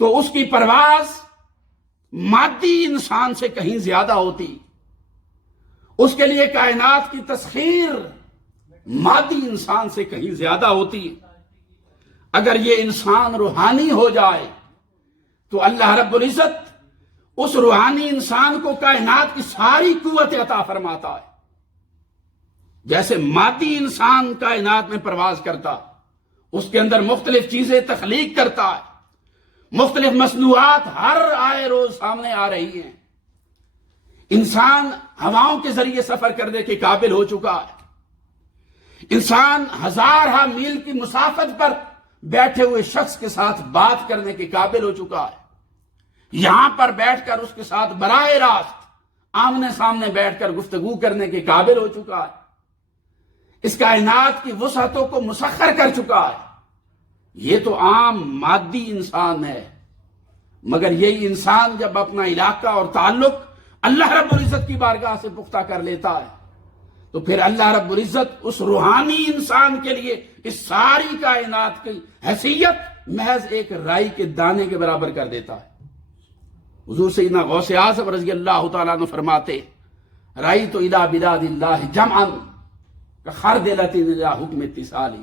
تو اس کی پرواز مادی انسان سے کہیں زیادہ ہوتی، اس کے لیے کائنات کی تسخیر مادی انسان سے کہیں زیادہ ہوتی۔ اگر یہ انسان روحانی ہو جائے تو اللہ رب العزت اس روحانی انسان کو کائنات کی ساری قوت عطا فرماتا ہے۔ جیسے مادی انسان کائنات میں پرواز کرتا، اس کے اندر مختلف چیزیں تخلیق کرتا ہے، مختلف مصنوعات ہر آئے روز سامنے آ رہی ہیں۔ انسان ہواؤں کے ذریعے سفر کرنے کے قابل ہو چکا ہے۔ انسان ہزارہ میل کی مسافت پر بیٹھے ہوئے شخص کے ساتھ بات کرنے کے قابل ہو چکا ہے۔ یہاں پر بیٹھ کر اس کے ساتھ براہ راست آمنے سامنے بیٹھ کر گفتگو کرنے کے قابل ہو چکا ہے۔ اس کائنات کی وسعتوں کو مسخر کر چکا ہے۔ یہ تو عام مادی انسان ہے، مگر یہی انسان جب اپنا علاقہ اور تعلق اللہ رب العزت کی بارگاہ سے پختہ کر لیتا ہے تو پھر اللہ رب العزت اس روحانی انسان کے لیے اس ساری کائنات کی حیثیت محض ایک رائی کے دانے کے برابر کر دیتا ہے۔ حضور سیدنا غوث اعظم رضی اللہ تعالیٰ عنہ فرماتے، رأیت الی بلاد اللہ جمعا کخردلۃ الی حکم اتصالی،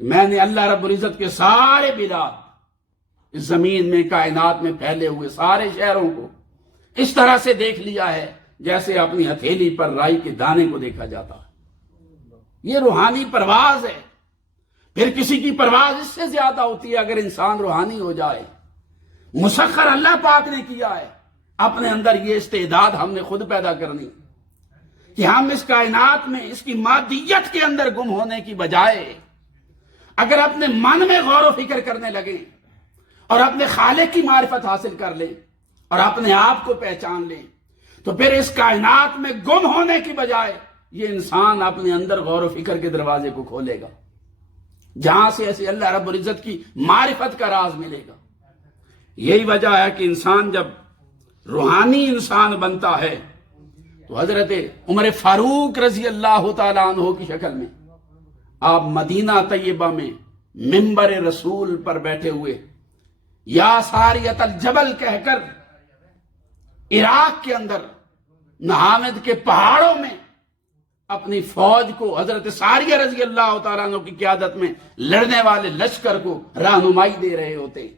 میں نے اللہ رب العزت کے سارے بلاد، اس زمین میں کائنات میں پھیلے ہوئے سارے شہروں کو اس طرح سے دیکھ لیا ہے جیسے اپنی ہتھیلی پر رائی کے دانے کو دیکھا جاتا ہے۔ یہ روحانی پرواز ہے۔ پھر کسی کی پرواز اس سے زیادہ ہوتی ہے اگر انسان روحانی ہو جائے۔ مسخر اللہ پاک نے کیا ہے۔ اپنے اندر یہ استعداد ہم نے خود پیدا کرنی کہ ہم اس کائنات میں اس کی مادیت کے اندر گم ہونے کی بجائے اگر اپنے من میں غور و فکر کرنے لگیں اور اپنے خالق کی معرفت حاصل کر لیں اور اپنے آپ کو پہچان لیں تو پھر اس کائنات میں گم ہونے کی بجائے یہ انسان اپنے اندر غور و فکر کے دروازے کو کھولے گا، جہاں سے ایسے اللہ رب العزت کی معرفت کا راز ملے گا۔ یہی وجہ ہے کہ انسان جب روحانی انسان بنتا ہے تو حضرت عمر فاروق رضی اللہ تعالیٰ عنہ کی شکل میں آپ مدینہ طیبہ میں منبر رسول پر بیٹھے ہوئے یا ساریت الجبل کہہ کر عراق کے اندر نہامد کے پہاڑوں میں اپنی فوج کو حضرت ساریہ رضی اللہ تعالیٰ عنہ کی قیادت میں لڑنے والے لشکر کو رہنمائی دے رہے ہوتے ہیں۔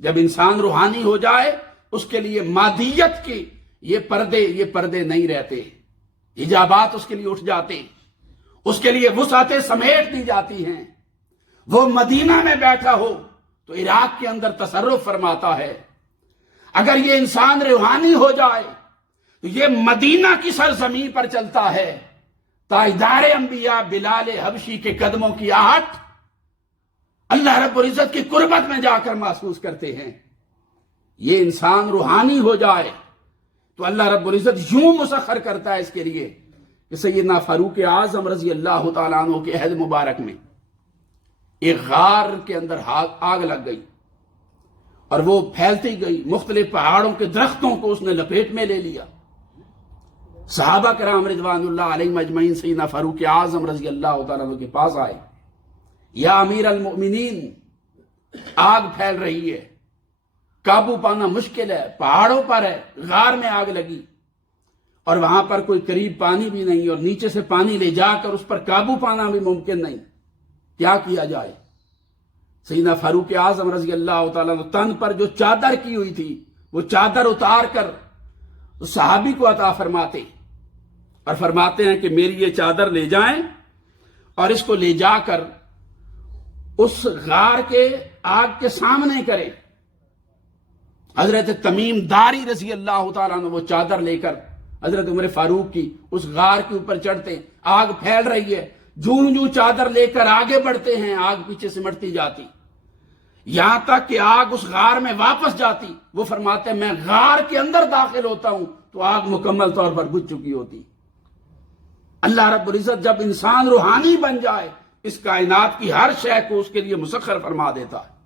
جب انسان روحانی ہو جائے اس کے لیے مادیت کی یہ پردے نہیں رہتے، حجابات اس کے لیے اٹھ جاتے، اس کے لیے وسعتیں سمیٹ دی جاتی ہیں۔ وہ مدینہ میں بیٹھا ہو تو عراق کے اندر تصرف فرماتا ہے۔ اگر یہ انسان روحانی ہو جائے تو یہ مدینہ کی سرزمین پر چلتا ہے، تاجدار انبیاء بلال حبشی کے قدموں کی آہٹ اللہ رب العزت کی قربت میں جا کر محسوس کرتے ہیں۔ یہ انسان روحانی ہو جائے تو اللہ رب العزت یوں مسخر کرتا ہے اس کے لیے کہ سیدنا فاروق اعظم رضی اللہ تعالیٰ عنہ کے عہد مبارک میں ایک غار کے اندر آگ لگ گئی اور وہ پھیلتی گئی، مختلف پہاڑوں کے درختوں کو اس نے لپیٹ میں لے لیا۔ صحابہ کرام رضوان اللہ علیہم اجمعین سیدنا فاروق اعظم رضی اللہ تعالیٰ عنہ کے پاس آئے، یا امیر المؤمنین آگ پھیل رہی ہے، قابو پانا مشکل ہے، پہاڑوں پر ہے، غار میں آگ لگی اور وہاں پر کوئی قریب پانی بھی نہیں اور نیچے سے پانی لے جا کر اس پر قابو پانا بھی ممکن نہیں، کیا کیا جائے؟ سیدنا فاروق اعظم رضی اللہ تعالیٰ عنہ تن پر جو چادر کی ہوئی تھی وہ چادر اتار کر صحابی کو عطا فرماتے اور فرماتے ہیں کہ میری یہ چادر لے جائیں اور اس کو لے جا کر اس غار کے آگ کے سامنے کریں۔ حضرت تمیم داری رضی اللہ تعالیٰ عنہ وہ چادر لے کر حضرت عمر فاروق کی اس غار کے اوپر چڑھتے، آگ پھیل رہی ہے، جوں چادر لے کر آگے بڑھتے ہیں، آگ پیچھے سمٹتی جاتی، یہاں تک کہ آگ اس غار میں واپس جاتی۔ وہ فرماتے ہیں میں غار کے اندر داخل ہوتا ہوں تو آگ مکمل طور پر بجھ چکی ہوتی۔ اللہ رب العزت جب انسان روحانی بن جائے اس کائنات کی ہر شے کو اس کے لیے مسخر فرما دیتا ہے۔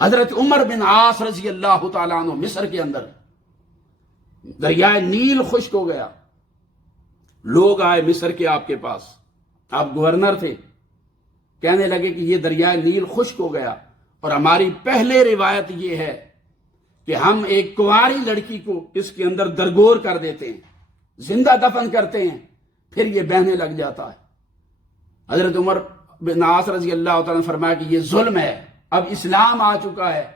حضرت عمر بن عاص رضی اللہ تعالیٰ عنہ مصر کے اندر دریائے نیل خشک ہو گیا، لوگ آئے مصر کے آپ کے پاس، آپ گورنر تھے، کہنے لگے کہ یہ دریائے نیل خشک ہو گیا اور ہماری پہلے روایت یہ ہے کہ ہم ایک کنواری لڑکی کو اس کے اندر درگور کر دیتے ہیں، زندہ دفن کرتے ہیں، پھر یہ بہنے لگ جاتا ہے۔ حضرت عمر بن عاص رضی اللہ تعالیٰ نے فرمایا کہ یہ ظلم ہے، اب اسلام آ چکا ہے،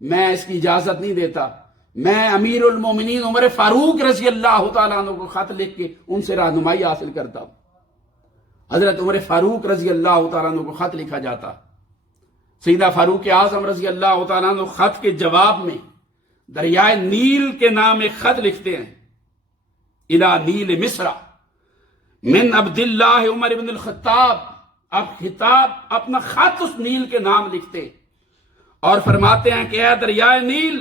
میں اس کی اجازت نہیں دیتا، میں امیر المومنین عمر فاروق رضی اللہ تعالیٰ عنہ کو خط لکھ کے ان سے رہنمائی حاصل کرتا ہوں۔ حضرت عمر فاروق رضی اللہ تعالیٰ عنہ کو خط لکھا جاتا، سیدنا فاروق اعظم رضی اللہ تعالیٰ عنہ خط کے جواب میں دریائے نیل کے نام ایک خط لکھتے ہیں، الى نیل مصر من عبداللہ عمر بن الخطاب۔ اب خطاب اپنا خط اس نیل کے نام لکھتے اور فرماتے ہیں کہ اے دریائے نیل،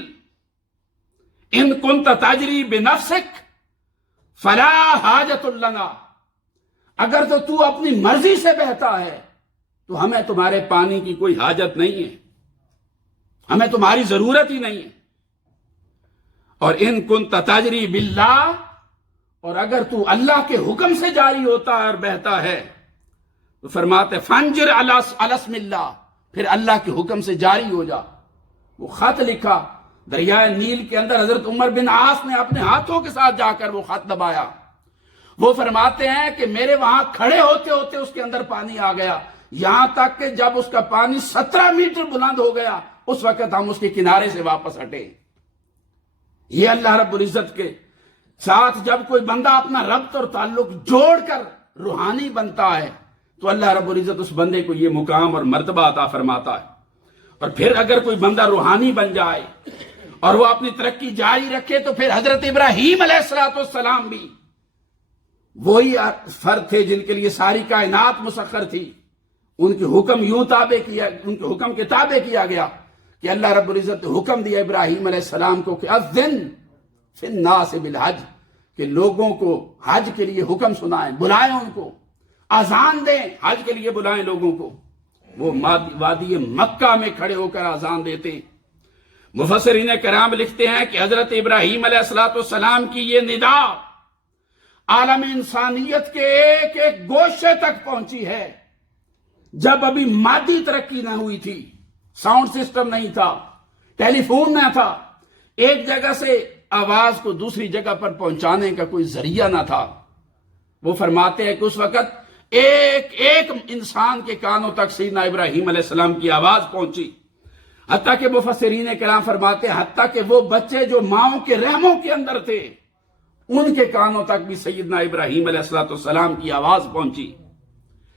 ان کنت تجری بنفسک فلا حاجت لنا، اگر تو اپنی مرضی سے بہتا ہے تو ہمیں تمہارے پانی کی کوئی حاجت نہیں ہے، ہمیں تمہاری ضرورت ہی نہیں ہے۔ اور ان کنت تجری باللہ، اور اگر تو اللہ کے حکم سے جاری ہوتا ہے اور بہتا ہے تو فرماتے فنجر علی اسم اللہ، پھر اللہ کے حکم سے جاری ہو جا۔ وہ خط لکھا دریائے نیل کے اندر، حضرت عمر بن عاص نے اپنے ہاتھوں کے ساتھ جا کر وہ خط دبایا۔ وہ فرماتے ہیں کہ میرے وہاں کھڑے ہوتے ہوتے اس کے اندر پانی آ گیا، یہاں تک کہ جب اس کا پانی 17 میٹر بلند ہو گیا اس وقت ہم اس کے کنارے سے واپس ہٹے۔ یہ اللہ رب العزت کے ساتھ جب کوئی بندہ اپنا ربط اور تعلق جوڑ کر روحانی بنتا ہے تو اللہ رب العزت اس بندے کو یہ مقام اور مرتبہ عطا فرماتا ہے۔ اور پھر اگر کوئی بندہ روحانی بن جائے اور وہ اپنی ترقی جاری رکھے تو پھر حضرت ابراہیم علیہ السلام بھی وہی فرد تھے جن کے لیے ساری کائنات مسخر تھی، ان کے حکم یوں ان کے حکم کے تابع کیا گیا کہ اللہ رب العزت نے حکم دیا ابراہیم علیہ السلام کو کہ اذن فی الناس بالحج، کہ لوگوں کو حج کے لیے حکم سنائیں، بلائیں ان کو، اذان دیں، حج کے لیے بلائیں لوگوں کو۔ وہ وادی مکہ میں کھڑے ہو کر اذان دیتے۔ مفسرین کرام لکھتے ہیں کہ حضرت ابراہیم علیہ السلام کی یہ ندا عالم انسانیت کے ایک ایک گوشے تک پہنچی ہے۔ جب ابھی مادی ترقی نہ ہوئی تھی، ساؤنڈ سسٹم نہیں تھا، ٹیلی فون نہ تھا، ایک جگہ سے آواز کو دوسری جگہ پر پہنچانے کا کوئی ذریعہ نہ تھا، وہ فرماتے ہیں کہ اس وقت ایک ایک انسان کے کانوں تک سیدنا ابراہیم علیہ السلام کی آواز پہنچی، حتیٰ کہ مفسرین کرام فرماتے ہیں حتیٰ کہ وہ بچے جو ماؤں کے رحموں کے اندر تھے ان کے کانوں تک بھی سیدنا ابراہیم علیہ السلام کی آواز پہنچی۔